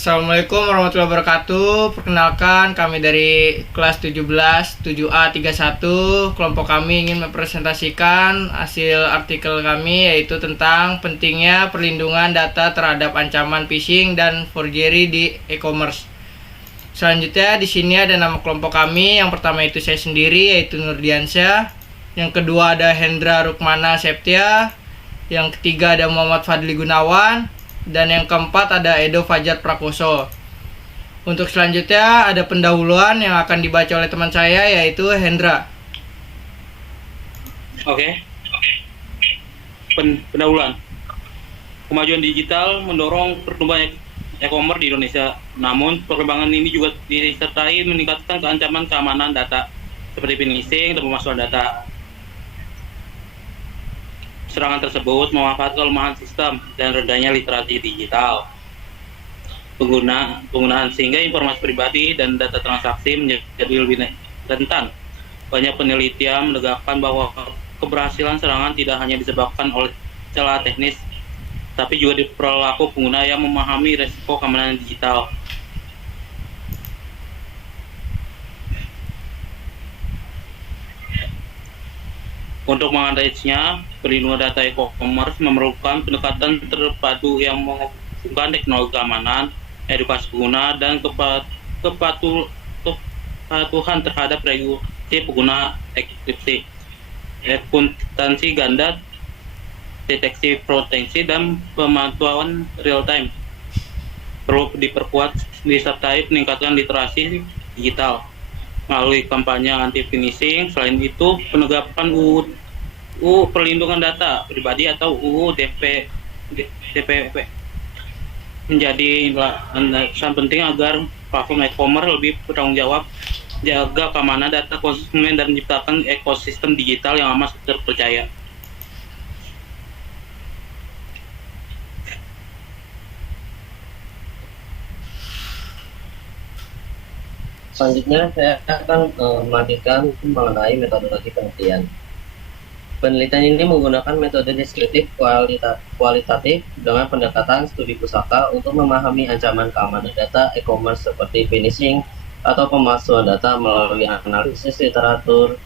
Assalamualaikum warahmatullahi wabarakatuh. Perkenalkan, kami dari kelas 17 7A31. Kelompok kami ingin mempresentasikan hasil artikel kami, yaitu tentang pentingnya perlindungan data terhadap ancaman phishing dan forgery di e-commerce. Selanjutnya di sini ada nama kelompok kami. Yang pertama itu saya sendiri, yaitu Nurdiansyah. Yang kedua ada Hendra Rukmana Septia. Yang ketiga ada Muhammad Fadli Gunawan. Dan yang keempat ada Edo Fajar Prakoso. Untuk selanjutnya ada pendahuluan yang akan dibaca oleh teman saya, yaitu Hendra. Oke. Pendahuluan. Kemajuan digital mendorong pertumbuhan e-commerce di Indonesia. Namun perkembangan ini juga disertai meningkatkan ancaman keamanan data seperti phishing dan pemalsuan data. Serangan tersebut memanfaatkan kelemahan sistem dan rendahnya literasi digital penggunaan sehingga informasi pribadi dan data transaksi menjadi lebih rentan. Banyak penelitian menegakkan bahwa keberhasilan serangan tidak hanya disebabkan oleh celah teknis, tapi juga di perilaku pengguna yang memahami resiko keamanan digital. Untuk mengatasinya, perlindungan data e-commerce memerlukan pendekatan terpadu yang menghubungkan teknologi keamanan, edukasi pengguna, dan kepatuhan terhadap regulasi pengguna enkripsi, akuntansi ganda, deteksi potensi, dan pemantauan real time. Perlu diperkuat disertai peningkatan literasi digital melalui kampanye anti phishing. Selain itu, penegakan UU perlindungan data pribadi atau UU DPP menjadi sangat penting agar platform e-commerce lebih bertanggung jawab, jaga keamanan data konsumen, dan menciptakan ekosistem digital yang aman dan terpercaya. Selanjutnya saya akan melanjutkan mengenai metodologi penelitian. Penelitian ini menggunakan metode deskriptif kualitatif dengan pendekatan studi pusaka untuk memahami ancaman keamanan data e-commerce seperti phishing atau pemalsuan data melalui analisis literatur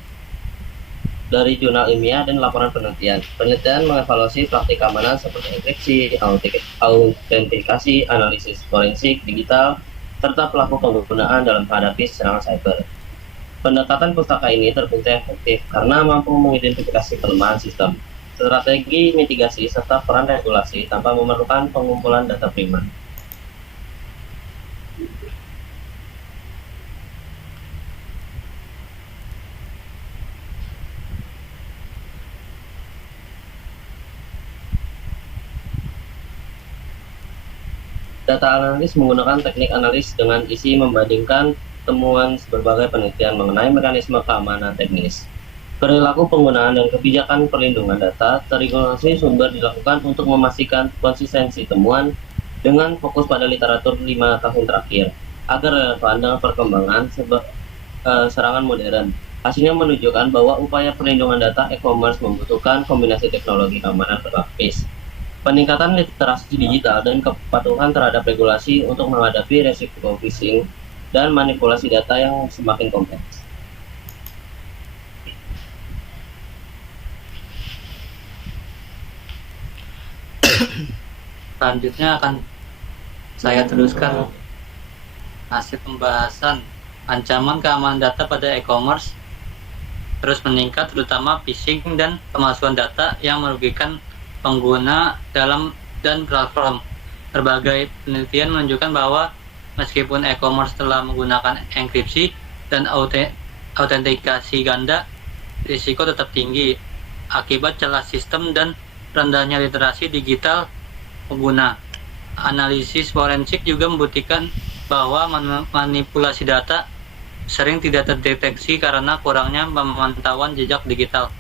dari jurnal ilmiah dan laporan penelitian. Penelitian mengevaluasi praktik keamanan seperti enkripsi, autentikasi, analisis forensik digital, serta pelaku penggunaan dalam menghadapi serangan cyber. Pendekatan pustaka ini terbukti efektif karena mampu mengidentifikasi kelemahan sistem, strategi mitigasi, serta peran regulasi tanpa memerlukan pengumpulan data primer. Data analis menggunakan teknik analis dengan isi membandingkan temuan berbagai penelitian mengenai mekanisme keamanan teknis. Perilaku penggunaan dan kebijakan perlindungan data terregulasi sumber dilakukan untuk memastikan konsistensi temuan dengan fokus pada literatur 5 tahun terakhir agar relevan dengan perkembangan serangan modern. Hasilnya menunjukkan bahwa upaya perlindungan data e-commerce membutuhkan kombinasi teknologi keamanan berlapis, peningkatan literasi digital, dan kepatuhan terhadap regulasi untuk menghadapi resiko phishing dan manipulasi data yang semakin kompleks. Selanjutnya akan saya teruskan hasil pembahasan ancaman keamanan data pada e-commerce terus meningkat, terutama phishing dan pemalsuan data yang merugikan pengguna dan platform. Berbagai penelitian menunjukkan bahwa meskipun e-commerce telah menggunakan enkripsi dan autentikasi ganda, risiko tetap tinggi akibat celah sistem dan rendahnya literasi digital pengguna. Analisis forensik juga membuktikan bahwa manipulasi data sering tidak terdeteksi karena kurangnya pemantauan jejak digital.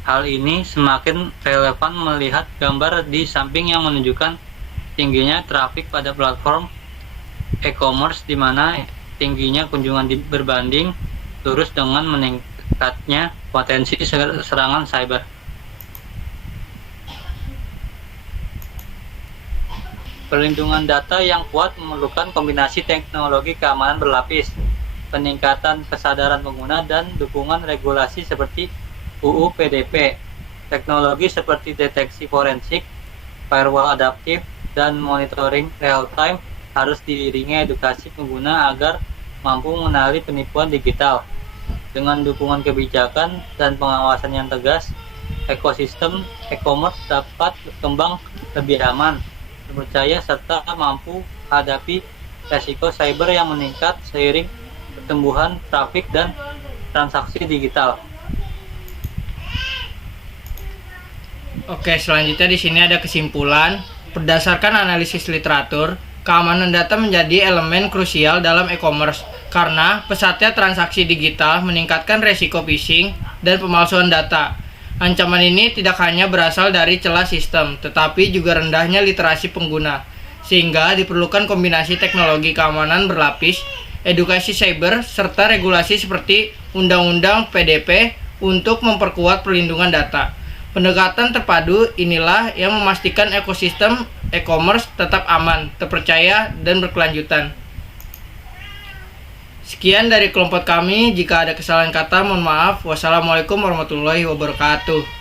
Hal ini semakin relevan melihat gambar di samping yang menunjukkan tingginya trafik pada platform e-commerce, di mana tingginya kunjungan berbanding lurus dengan meningkatnya potensi serangan cyber. Perlindungan data yang kuat memerlukan kombinasi teknologi keamanan berlapis, peningkatan kesadaran pengguna, dan dukungan regulasi seperti UU PDP. Teknologi seperti deteksi forensik, firewall adaptif, dan monitoring real-time harus diiringi edukasi pengguna agar mampu mengenali penipuan digital. Dengan dukungan kebijakan dan pengawasan yang tegas, ekosistem e-commerce dapat berkembang lebih aman, terpercaya, serta mampu hadapi resiko cyber yang meningkat seiring pertumbuhan trafik dan transaksi digital. Oke, selanjutnya di sini ada kesimpulan. Berdasarkan analisis literatur, keamanan data menjadi elemen krusial dalam e-commerce karena pesatnya transaksi digital meningkatkan resiko phishing dan pemalsuan data. Ancaman ini tidak hanya berasal dari celah sistem, tetapi juga rendahnya literasi pengguna, sehingga diperlukan kombinasi teknologi keamanan berlapis, edukasi cyber, serta regulasi seperti Undang-Undang PDP untuk memperkuat perlindungan data. Pendekatan terpadu inilah yang memastikan ekosistem e-commerce tetap aman, terpercaya, dan berkelanjutan. Sekian dari kelompok kami. Jika ada kesalahan kata, mohon maaf. Wassalamualaikum warahmatullahi wabarakatuh.